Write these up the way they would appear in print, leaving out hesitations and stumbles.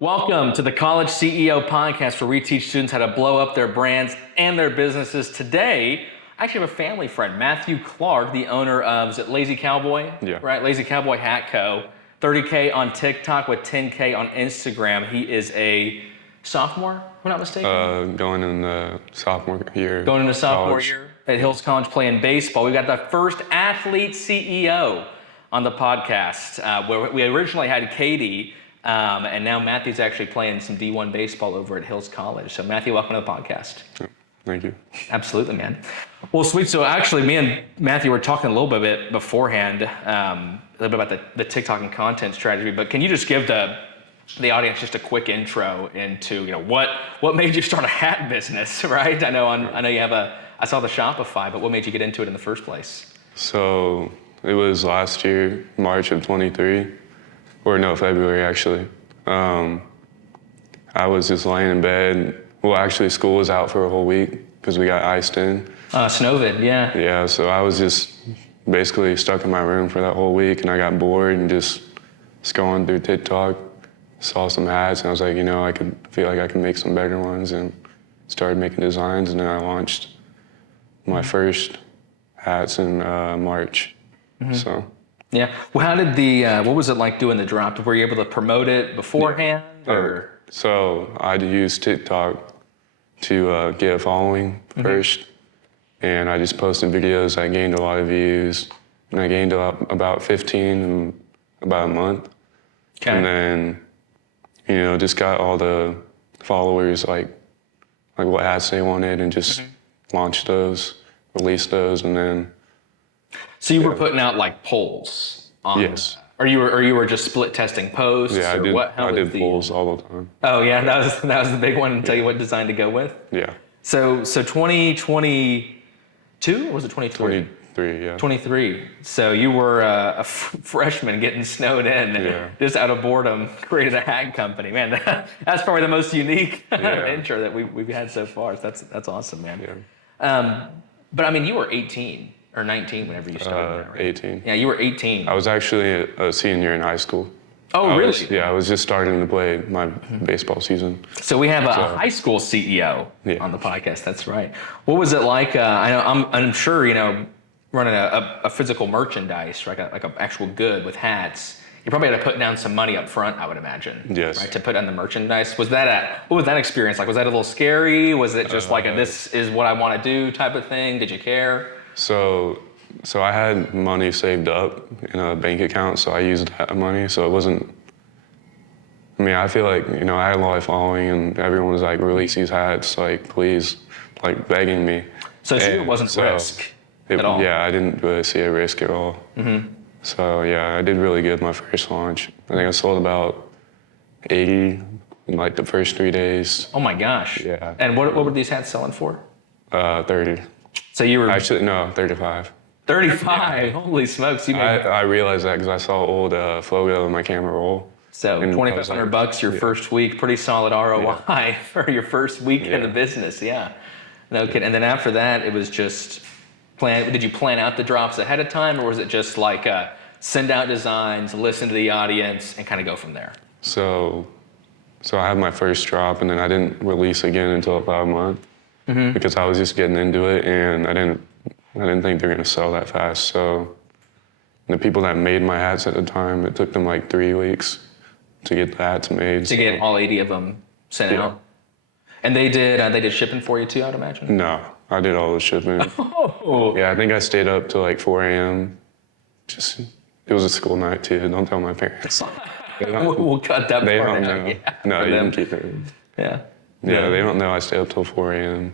Welcome to the College CEO Podcast, where we teach students how to blow up their brands and their businesses. Today, I actually have a family friend, Matthew Clark, the owner of, is it Lazy Cowboy? Yeah. Right, Lazy Cowboy Hat Co. 30K on TikTok with 10K on Instagram. He is a sophomore, if I'm not mistaken. Going in the sophomore year. Going into sophomore college. year at Hills College playing baseball. We got the first athlete CEO on the podcast. Where we originally had Katie, and now Matthew's actually playing some D1 baseball over at Hills College. So Matthew, welcome to the podcast. Thank you. Absolutely, man. Well, sweet. So actually, me and Matthew were talking a little bit beforehand, a little bit about the TikTok and content strategy. But can you just give the audience just a quick intro into what made you start a hat business, right? I know you have I saw the Shopify, but what made you get into it in the first place? So it was last year, March of 23, or no, February actually. I was just laying in bed. Well, actually, school was out for a whole week because we got iced in. Snowvid, yeah. Yeah, so I was just basically stuck in my room for that whole week, and I got bored and just scrolling through TikTok, saw some hats, and I was like, I could feel like I could make some better ones, and started making designs, and then I launched my first hats in March. Mm-hmm. So. Yeah. Well, how did what was it like doing the drop? Were you able to promote it beforehand, or? So I'd use TikTok to get a following first, and I just posted videos. I gained a lot of views, and I gained about 15 in about a month. Okay. And then, just got all the followers like what hats they wanted, and just launched those, released those, and then. So you were putting out like polls on. Yes. Or you were just split testing posts? Yeah, I did polls all the time. Oh yeah, that was the big one to tell you what design to go with? Yeah. So 2022, or was it 23? 23, yeah. 23. So you were a freshman getting snowed in, just out of boredom, created a hat company. Man, that's probably the most unique intro that we've had so far. So that's awesome, man. Yeah. But I mean, you were 18 or 19 whenever you started. Right? 18. Yeah, you were 18. I was actually a senior in high school. Oh, really? I was just starting to play my baseball season. So we have a high school CEO on the podcast. That's right. What was it like? I know I'm sure running a physical merchandise, right? Like an actual good with hats. You probably had to put down some money up front, I would imagine. Yes. Right, to put on the merchandise. What was that experience like? Was that a little scary? Was it just like this is what I want to do type of thing? Did you care? So I had money saved up in a bank account, so I used that money. So it wasn't. I mean, I feel like I had a lot of following, and everyone was like, "Release these hats, like please," like begging me. So it wasn't risk at all. Yeah, I didn't really see a risk at all. Mm-hmm. So yeah, I did really good my first launch. I think I sold about 80 in like the first 3 days. Oh my gosh. Yeah. And what were these hats selling for? 30. So you were actually no 35. 35. Holy smokes! I realized that because I saw old photo in my camera roll. So $2,500 your first week, pretty solid ROI for your first week in the business. Yeah. No kidding. And then after that, it was just did you plan out the drops ahead of time, or was it just like send out designs, listen to the audience, and kind of go from there? So I had my first drop, and then I didn't release again until about a month because I was just getting into it, and I didn't think they were going to sell that fast. So the people that made my hats at the time, it took them like 3 weeks to get the hats made. To get all 80 of them sent out? And they did shipping for you too, I'd imagine? No, I did all the shipping. Oh. Yeah, I think I stayed up till like 4 a.m. It was a school night too. Don't tell my parents. We'll cut that they part don't out. know. Yeah, No, you can keep it. Yeah. Yeah, they don't know I stayed up till 4 a.m.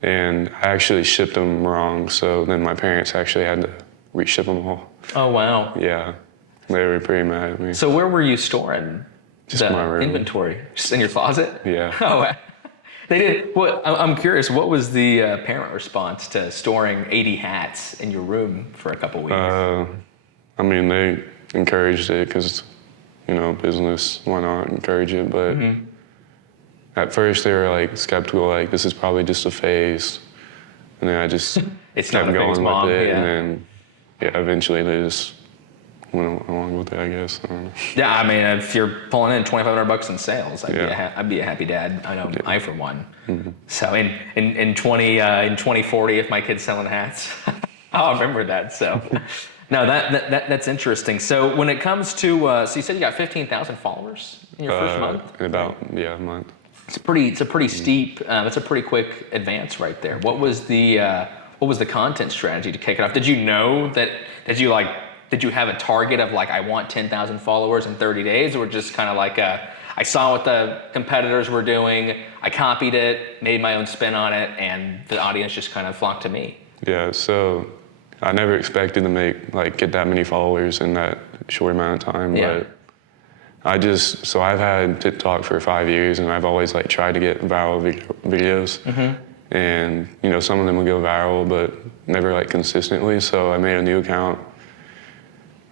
And I actually shipped them wrong, so then my parents actually had to reship them all. Oh, wow. Yeah, they were pretty mad at me. So where were you storing Just my room. Inventory? Just in your closet? Yeah. Oh, they did. What? I'm curious. What was the parent response to storing 80 hats in your room for a couple weeks? I mean, they encouraged it because, business. Why not encourage it? But at first they were like skeptical, like this is probably just a phase. And then I just it's kept not going Mom, with it, yeah. and then eventually they just went along with it, I guess. I don't know. Yeah, I mean, if you're pulling in $2,500 in sales, Yeah. I'd be a happy dad. I know I for one. Mm-hmm. So in 2040, if my kid's selling hats, I'll remember that. So no, that's interesting. So when it comes to so you said you got 15,000 followers in your first month. In about a month. It's a pretty steep. It's a pretty quick advance right there. What was the content strategy to kick it off? Did you know that? Did you have a target of like I want 10,000 followers in 30 days, or just kind of like I saw what the competitors were doing, I copied it, made my own spin on it, and the audience just kind of flocked to me? Yeah. So I never expected to get that many followers in that short amount of time, Yeah. but so I've had TikTok for 5 years, and I've always tried to get viral videos. Mm-hmm. And some of them will go viral, but never consistently. So I made a new account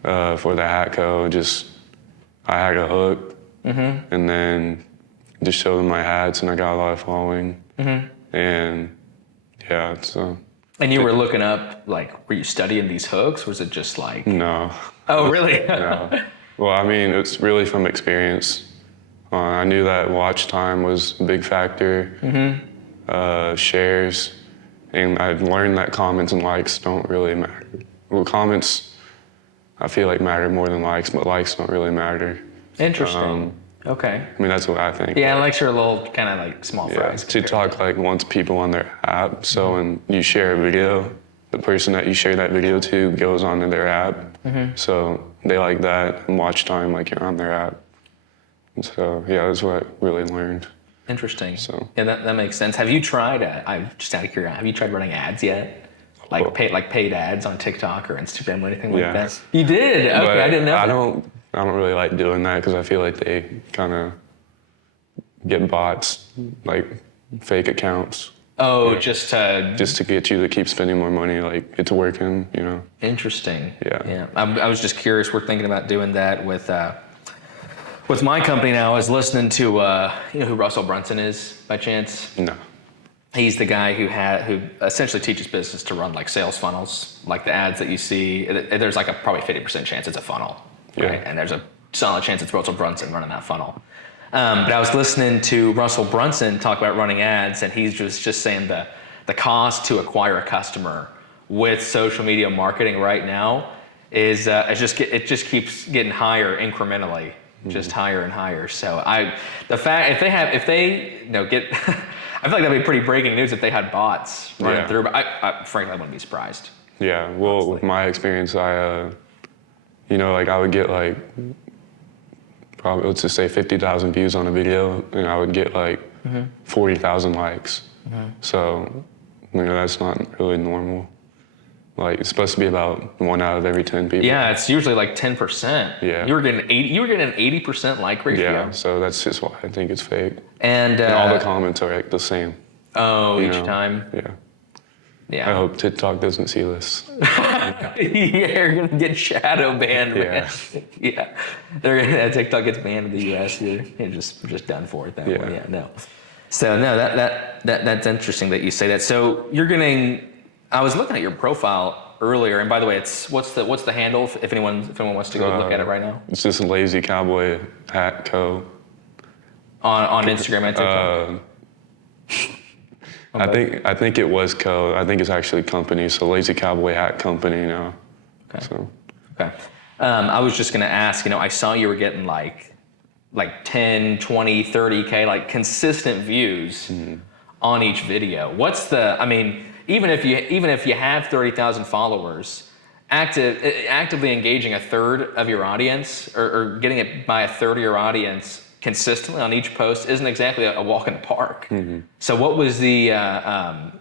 for the hat co. I had a hook, mm-hmm. and then just showed them my hats, and I got a lot of following. Mm-hmm. And yeah, so. And you were looking up, were you studying these hooks? Or was it just like? No. Oh, really? No. Well, I mean, it's really from experience. I knew that watch time was a big factor, mm-hmm. Shares, and I'd learned that comments and likes don't really matter. Well, comments, I feel matter more than likes, but likes don't really matter. Interesting. Okay. I mean, that's what I think. Yeah, likes are a little kind of small fries. TikTok wants people on their app, so when you share a video, the person that you share that video to goes onto their app. Mm-hmm. So they like that, and watch time you're on their app. And so yeah, that's what I really learned. Interesting. So yeah, that makes sense. Have you tried? I'm just out of curiosity. Have you tried running ads yet? Paid ads on TikTok or Instagram or anything like that? You did? Okay, but I didn't know. I don't really like doing that because I feel they kind of get bots, fake accounts. Oh, just to get you to keep spending more money, it's working, Interesting. Yeah. I was just curious. We're thinking about doing that with my company now. I was listening to you know who Russell Brunson is by chance? No. He's the guy who essentially teaches business to run sales funnels, the ads that you see. There's probably 50% chance it's a funnel, right? And there's a solid chance it's Russell Brunson running that funnel. But I was listening to Russell Brunson talk about running ads, and he's just saying the cost to acquire a customer with social media marketing right now is it just keeps getting higher incrementally, just higher and higher. So if they get I feel that'd be pretty breaking news if they had bots running through. But I frankly I wouldn't be surprised. Yeah. Well, honestly. With my experience, I I would get probably let's just say 50,000 views on a video, and I would get 40,000 likes. Mm-hmm. So that's not really normal. It's supposed to be about 1 out of every 10 people. Yeah, it's usually 10%. Yeah. You were getting an 80% like ratio. Yeah, so that's just why I think it's fake. And all the comments are the same. Oh, each time? Yeah. Yeah. I hope TikTok doesn't see this. Yeah, you're gonna get shadow banned, man. Yeah. TikTok gets banned in the US, you're just done for at that point. Yeah, no. So no, that's interesting that you say that. So you're I was looking at your profile earlier, and by the way, what's the handle if anyone wants to go look at it right now? It's just Lazy Cowboy Hat Co. On Instagram and TikTok. I think it was Co. I think it's actually company. So Lazy Cowboy Hat Company now. Okay. So. Okay. I was just gonna ask. I saw you were getting 10, 20, 30K consistent views on each video. Even if you have 30,000 followers, actively engaging a third of your audience or getting it by a third of your audience consistently on each post isn't exactly a walk in the park. Mm-hmm. So what was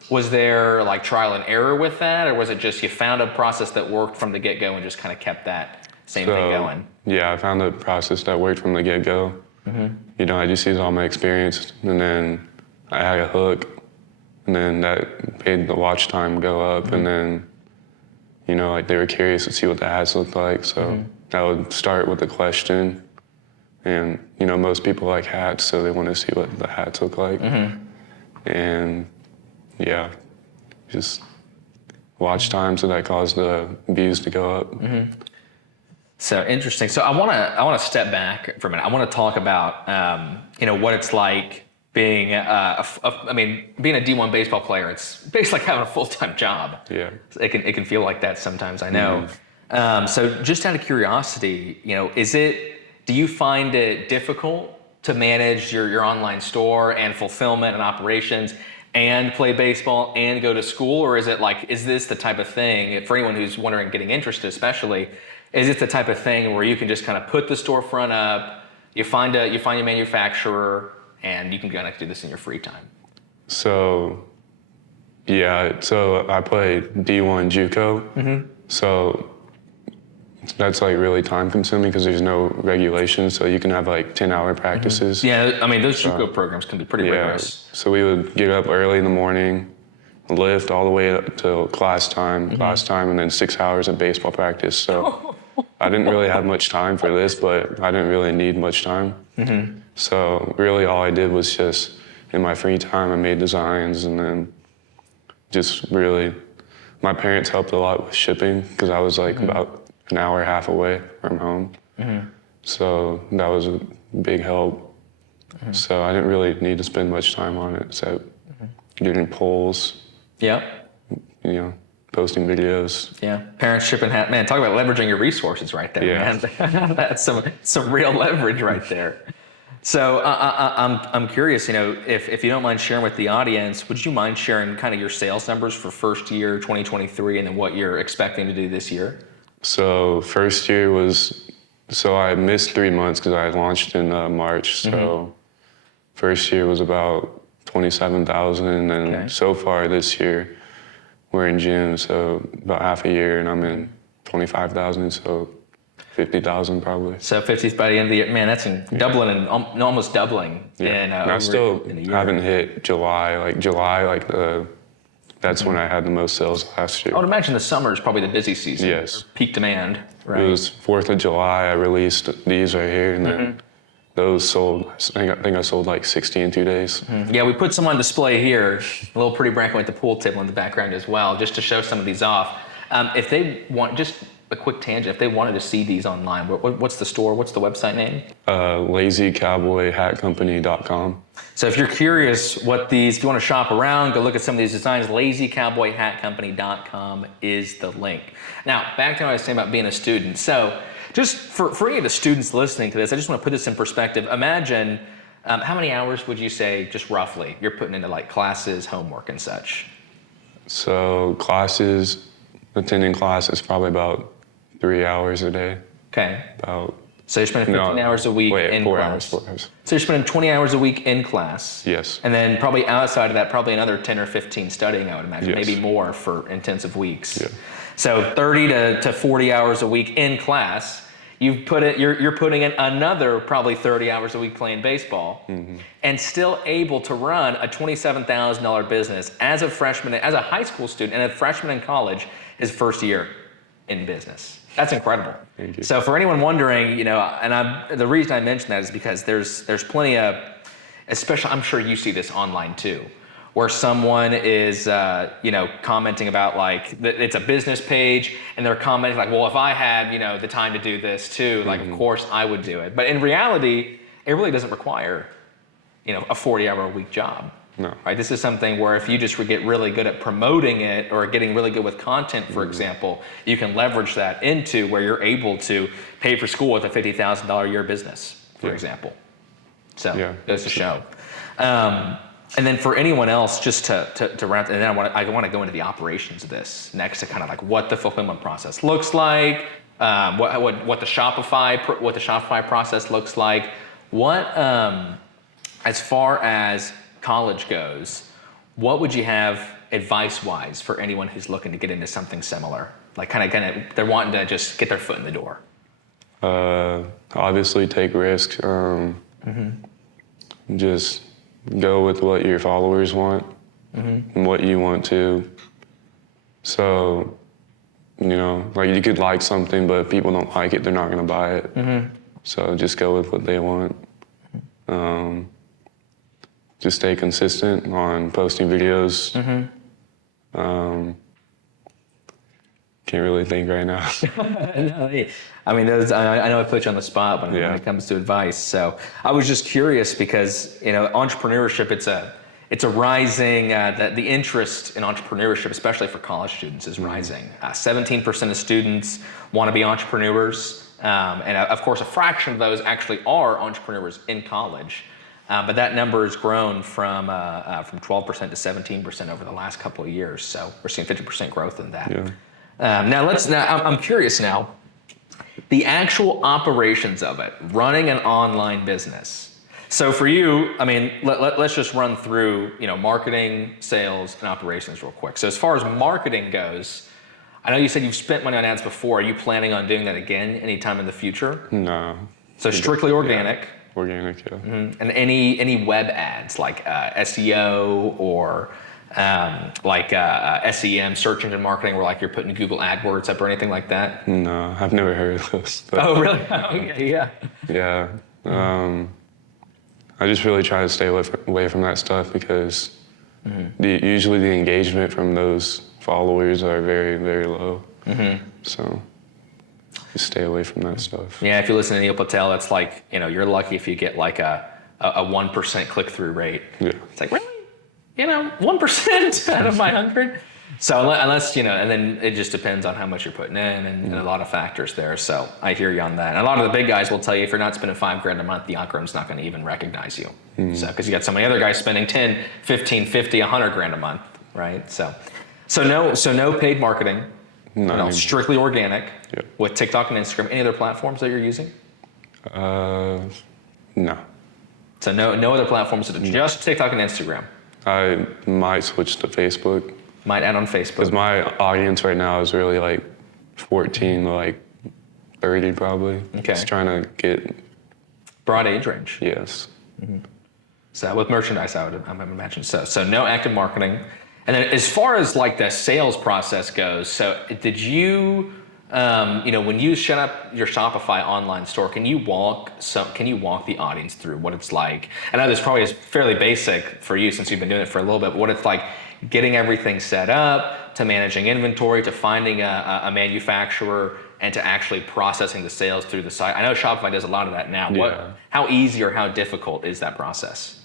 was there trial and error with that, or was it just you found a process that worked from the get-go and just kind of kept that same thing going? Yeah, I found a process that worked from the get-go. Mm-hmm. I just used all my experience, and then I had a hook, and then that made the watch time go up, and then, they were curious to see what the hats looked like, so I would start with a question, and, most people like hats, so they want to see what the hats look like, and, yeah, just watch time, so that caused the views to go up. So interesting. So I want to step back for a minute. I want to talk about what it's like being being a D1 baseball player. It's basically like having a full-time job. Yeah. It can feel like that sometimes. I know. So just out of curiosity, do you find it difficult to manage your online store and fulfillment and operations and play baseball and go to school, or is this the type of thing, for anyone who's wondering, getting interested especially, is it the type of thing where you can just kind of put the storefront up, you find a manufacturer, and you can kind of do this in your free time? So, yeah, so I play D1 JUCO. So that's like really time consuming because there's no regulations. So you can have like 10-hour practices. Yeah, I mean, those JUCO programs can be pretty rigorous. So we would get up early in the morning, lift all the way up till class time, and then 6 hours of baseball practice. So I didn't really have much time for this, but I didn't really need much time. So really all I did was just, in my free time, I made designs, and then just really, my parents helped a lot with shipping because I was like about an hour and a half away from home. So that was a big help. So I didn't really need to spend much time on it, except getting polls, posting videos. Yeah, parents shipping hat. Man, talk about leveraging your resources right there, man. That's some real leverage right there. So I'm curious, if you don't mind sharing with the audience, would you mind sharing kind of your sales numbers for first year 2023, and then what you're expecting to do this year? So first year I missed 3 months because I launched in March. So first year was about 27,000, and so far this year, we're in June, so about half a year, and I'm in 25,000, so 50,000 probably. So 50 by the end of the year. Man, that's doubling and almost doubling. And I still haven't hit July. That's when I had the most sales last year. I would imagine the summer is probably the busy season. Yes. Or peak demand, right? It was 4th of July. I released these right here, and then those sold. I think I sold like 60 in 2 days. Yeah, we put some on display here. A little pretty bracket with the pool table in the background as well, just to show some of these off. If they want, just a quick tangent, if they wanted to see these online, what's the store? What's the website name? LazyCowboyHatCompany.com. So if you're curious if you want to shop around, go look at some of these designs, LazyCowboyHatCompany.com is the link. Now, back to what I was saying about being a student. So just for any of the students listening to this, I just want to put this in perspective. Imagine, how many hours would you say, just roughly, you're putting into like classes, homework, and such? So attending classes, probably about 3 hours a day. Okay. So you're spending 15 hours a week in class. 4 hours. So you're spending 20 hours a week in class. Yes. And then probably outside of that, probably another 10 or 15 studying, I would imagine, Yes. maybe more for intensive weeks. Yeah. So 30 to 40 hours a week in class. You're putting in another probably 30 hours a week playing baseball, and still able to run a $27,000 business as a freshman, as a high school student, and a freshman in college, his first year in business. That's incredible. Thank you. So for anyone wondering, the reason I mention that is because there's plenty of, especially, I'm sure you see this online too, where someone is, commenting about it's a business page, and they're commenting like, well, if I had, the time to do this too, of course I would do it. But in reality, it really doesn't require, a 40-hour-a-week job. No. Right. This is something where if you just get really good at promoting it or getting really good with content, for example, you can leverage that into where you're able to pay for school with a $50,000 a year business, for example. So goes to show. And then for anyone else, just to wrap, and then I want to go into the operations of this next, to kind of what the fulfillment process looks like, what the Shopify process looks like, as far as college goes, what would you have advice-wise for anyone who's looking to get into something similar? They're wanting to just get their foot in the door. Obviously take risks. Just go with what your followers want and what you want to. So, you could like something, but if people don't like it, they're not going to buy it. So just go with what they want. Just stay consistent on posting videos. Can't really think right now. No, hey, I mean, I know I put you on the spot when it comes to advice. So I was just curious because, entrepreneurship, it's a rising, the interest in entrepreneurship, especially for college students, is rising. 17% of students want to be entrepreneurs. And of course, a fraction of those actually are entrepreneurs in college. But that number has grown from 12% to 17% over the last couple of years. So we're seeing 50% growth in that. Yeah. Now I'm curious now, the actual operations of it, running an online business. So for you, I mean, let's just run through, marketing, sales, and operations real quick. So as far as marketing goes, I know you said you've spent money on ads before. Are you planning on doing that again anytime in the future? No. So strictly organic. Yeah. Organic, yeah. Mm-hmm. And any web ads like SEO or SEM, search engine marketing, where like you're putting Google AdWords up or anything like that? No, I've never heard of those. But oh, really? Okay, yeah. Yeah. I just really try to stay away from that stuff because usually the engagement from those followers are very, very low. So just stay away from that stuff. Yeah, if you listen to Neil Patel, it's like, you're lucky if you get like a 1% click-through rate. Yeah. It's like, really? 1% out of my 100? So unless, and then it just depends on how much you're putting in and a lot of factors there. So I hear you on that. And a lot of the big guys will tell you if you're not spending $5,000 a month, the algorithm's not going to even recognize you. So, because you got so many other guys spending 10, 15, 50, $100,000 a month, right? So no paid marketing. No, strictly organic. Yep. With TikTok and Instagram. Any other platforms that you're using? No. So no other platforms, just TikTok and Instagram. I might switch to Facebook. Might add on Facebook. Because my audience right now is really like 14 to like 30 probably. Okay. Just trying to get... Broad age range. Yes. So with merchandise, I would imagine so. So no active marketing. And then as far as like the sales process goes, so did you, when you set up your Shopify online store, can you walk the audience through what it's like? I know this probably is fairly basic for you since you've been doing it for a little bit, but what it's like getting everything set up, to managing inventory, to finding a manufacturer, and to actually processing the sales through the site. I know Shopify does a lot of that now. Yeah. How easy or how difficult is that process?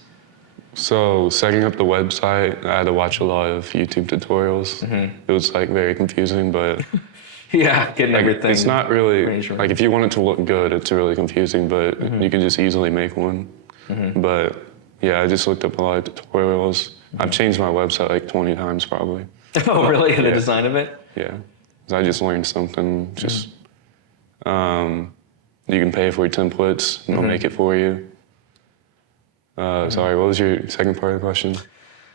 So setting up the website, I had to watch a lot of YouTube tutorials. It was like very confusing, but yeah, getting everything. It's not really like if you want it to look good, it's really confusing, but you can just easily make one. But yeah, I just looked up a lot of tutorials. I've changed my website like 20 times probably. Oh, really? The design of it? Yeah, I just learned something. Just you can pay for your templates, and they'll make it for you. Sorry, what was your second part of the question?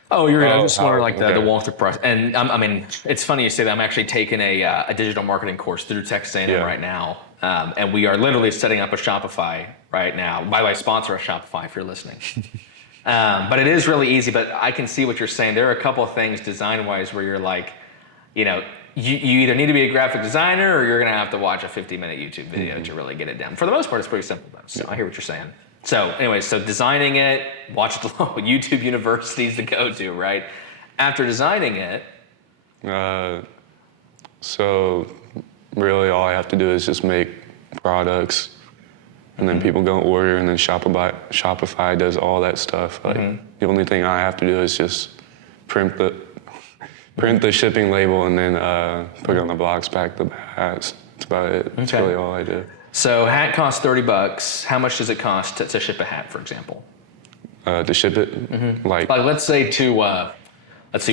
Oh, I just wonder like the walkthrough process. And I mean, it's funny you say that. I'm actually taking a digital marketing course through Texas A&M right now. And we are literally setting up a Shopify right now. By the way, sponsor a Shopify if you're listening. But it is really easy, but I can see what you're saying. There are a couple of things design-wise where you're like, you either need to be a graphic designer or you're going to have to watch a 50-minute YouTube video to really get it down. For the most part, it's pretty simple though. So I hear what you're saying. So anyway, so designing it, watch the YouTube University's the go-to, right? After designing it. So really all I have to do is just make products and then people go order and then Shopify does all that stuff. Like the only thing I have to do is just print the shipping label and then put it on the box, pack the hats. That's about it. That's really all I do. So hat costs $30. How much does it cost to ship a hat, for example? To ship it? Like let's say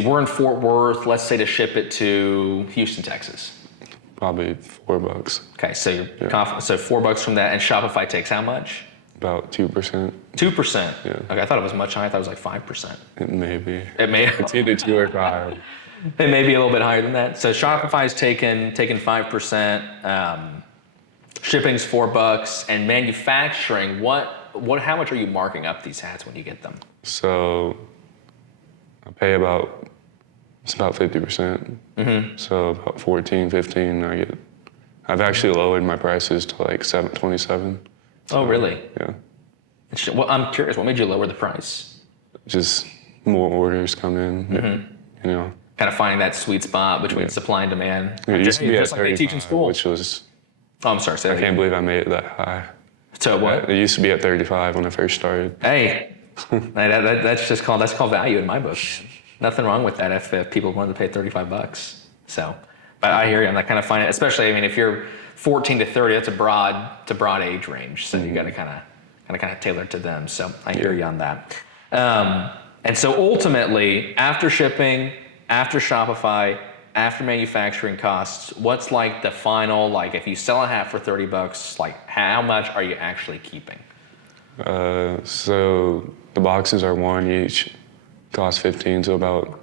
we're in Fort Worth. Let's say to ship it to Houston, Texas. Probably $4. Okay, so so $4 from that, and Shopify takes how much? About 2%. 2%? Yeah. Okay, I thought it was much higher. I thought it was like 5%. It may be. It's either 2 or 5. It may be a little bit higher than that. So Shopify's taken 5%. Shipping's $4, and manufacturing. How much are you marking up these hats when you get them? So I pay about 50%. So about 14, 15. I've actually lowered my prices to like 27. So, oh, really? Yeah. Well, I'm curious. What made you lower the price? Just more orders come in. kind of finding that sweet spot between supply and demand. It used to be at just like they teach in 35, school. which was, Oh, I'm sorry. Say that I can't again. believe I made it that high. So what? It used to be at 35 when I first started. Hey, that's called value in my book. Man. Nothing wrong with that if people wanted to pay $35. So, but I hear you. And I kind of find it, especially, I mean, if you're 14 to 30, that's a broad age range. So you got to kind of tailor it to them. So I hear you on that. And so ultimately, after shipping, after Shopify, after manufacturing costs, what's like the final, like if you sell a hat for $30, like how much are you actually keeping? So the boxes are one each, cost 15, so about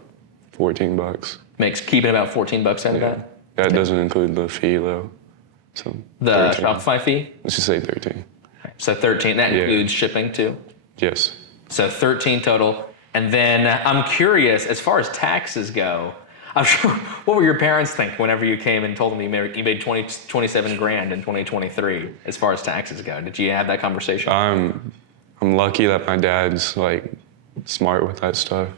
$14. Makes keeping about $14 out of that? That doesn't include the fee though. So The 13. Shopify fee? Let's just say 13. So 13, that includes shipping too? Yes. So 13 total. And then I'm curious, as far as taxes go, I'm sure, what were your parents think whenever you came and told them you made 27 grand in 2023 as far as taxes go? Did you have that conversation? I'm lucky that my dad's like smart with that stuff.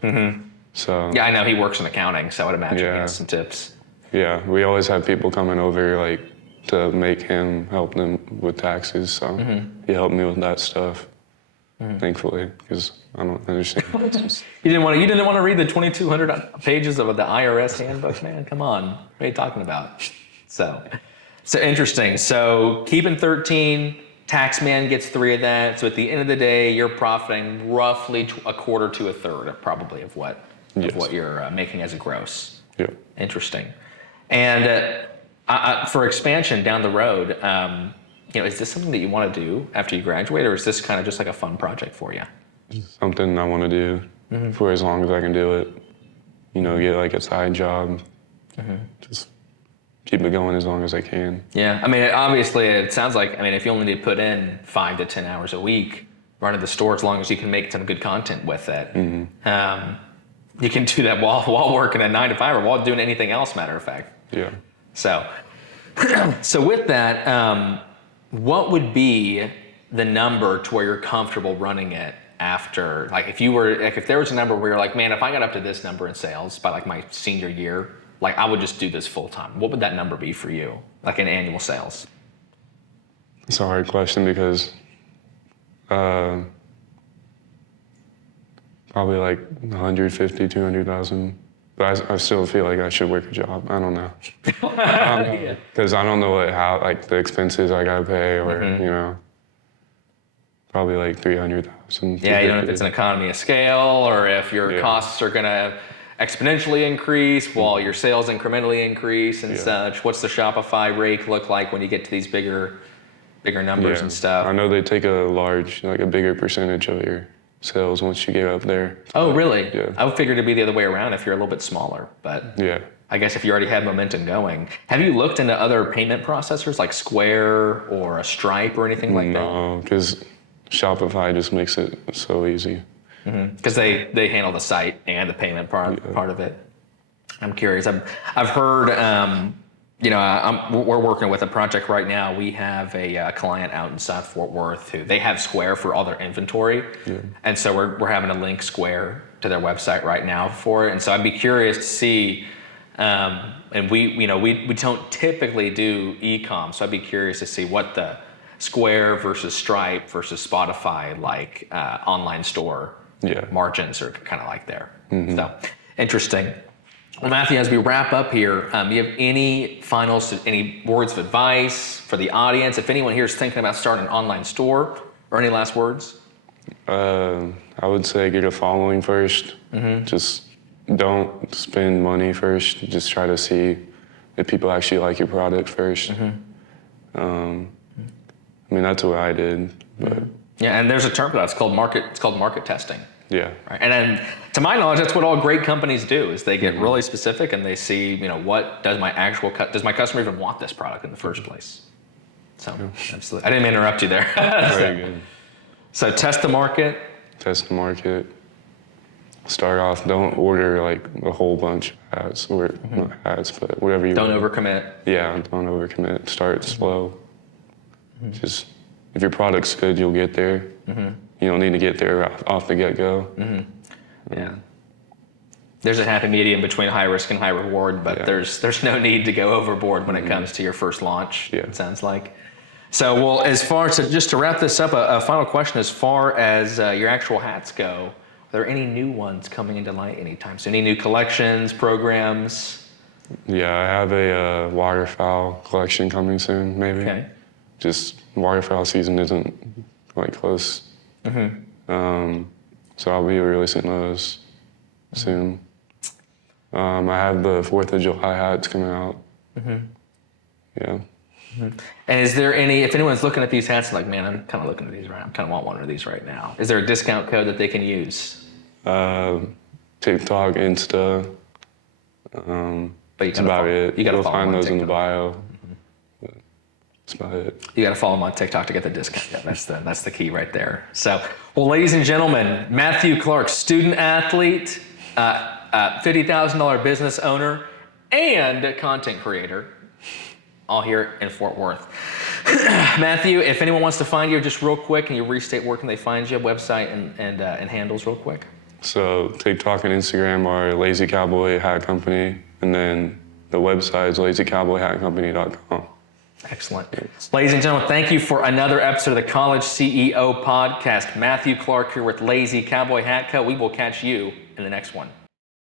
So Yeah, I know he works in accounting, so I'd imagine he Yeah. has some tips. yeah, we always have people coming over like to make him help them with taxes. So he helped me with that stuff, thankfully, because I don't understand. You didn't want to read the 2,200 pages of the IRS handbook, man? Come on, what are you talking about? So interesting. So keeping 13, taxman gets 3 of that. So at the end of the day, you're profiting roughly a quarter to a third, probably, of what you're making as a gross. Yeah. Interesting. And for expansion down the road, is this something that you want to do after you graduate, or is this kind of just like a fun project for you? Something I want to do for as long as I can do it. Get like a side job. Just keep it going as long as I can. Yeah, I mean, obviously, it sounds like, if you only need to put in 5 to 10 hours a week running the store, as long as you can make some good content with it, you can do that while working a 9 to 5 or while doing anything else, matter of fact. Yeah. So with that, what would be the number to where you're comfortable running it after, like if there was a number where you're like, man, if I got up to this number in sales by like my senior year, like I would just do this full time. What would that number be for you, like in annual sales? It's a hard question because probably like 150, 200,000. But I still feel like I should work a job. I don't know. Because I don't know like the expenses I gotta pay or, probably like 300,000. Yeah, you don't know if it's an economy of scale or if your costs are gonna exponentially increase while your sales incrementally increase and such. What's the Shopify rake look like when you get to these bigger numbers and stuff? I know they take a bigger percentage of your sales once you get up there. Oh, really? Yeah. I would figure it'd be the other way around if you're a little bit smaller, but Yeah. I guess if you already had momentum going. Have you looked into other payment processors like Square or a Stripe or anything like that? No, because Shopify just makes it so easy. Because they handle the site and the payment part of it. I'm curious. I've heard, we're working with a project right now. We have a client out in South Fort Worth who they have Square for all their inventory, and so we're having to link Square to their website right now for it. And so I'd be curious to see. And we don't typically do e-com, so I'd be curious to see what the Square versus Stripe versus Spotify online store margins are kind of like there. So interesting. Well, Matthew, as we wrap up here, do you have any words of advice for the audience? If anyone here is thinking about starting an online store, or any last words? I would say get a following first. Just don't spend money first. Just try to see if people actually like your product first. That's what I did. But Yeah, and there's a term for that. It's called market testing. yeah. Right? And then, to my knowledge, that's what all great companies do. Is they get really specific and they see, what does does my customer even want this product in the first place? So, absolutely. I didn't mean to interrupt you there. Very good. So test the market. Test the market. Start off. Don't order like a whole bunch of hats or not hats, but whatever you Don't want. overcommit. Yeah, don't overcommit. Start slow. Just if your product's good, you'll get there. You don't need to get there off the get-go. Yeah. There's a happy medium between high risk and high reward, but there's no need to go overboard when it comes to your first launch. Yeah. It sounds like. So, well, as far as just to wrap this up, a final question: as far as your actual hats go, are there any new ones coming into light anytime soon? Any new collections, programs? Yeah, I have a waterfowl collection coming soon, maybe. Okay. Just waterfowl season isn't like close. So I'll be releasing those soon. I have the 4th of July hats coming out. Yeah. And is there any, if anyone's looking at these hats, like, man, I'm kind of looking at these right now, I kind of want one of these right now. Is there a discount code that they can use? TikTok, Insta. But That's about it. You got to You'll follow find them on those in the TikTok. bio. That's about it. You got to follow them on TikTok to get the discount. Yeah, that's the key right there. So, well, ladies and gentlemen, Matthew Clark, student athlete, $50,000 business owner, and content creator, all here in Fort Worth. Matthew, if anyone wants to find you, just real quick, can you restate where can they find you, website and handles real quick? So TikTok and Instagram are Lazy Cowboy Hat Company, and then the website is lazycowboyhatcompany.com. Excellent. Ladies and gentlemen, thank you for another episode of the College CEO Podcast. Matthew Clark here with Lazy Cowboy Hat Co. We will catch you in the next one.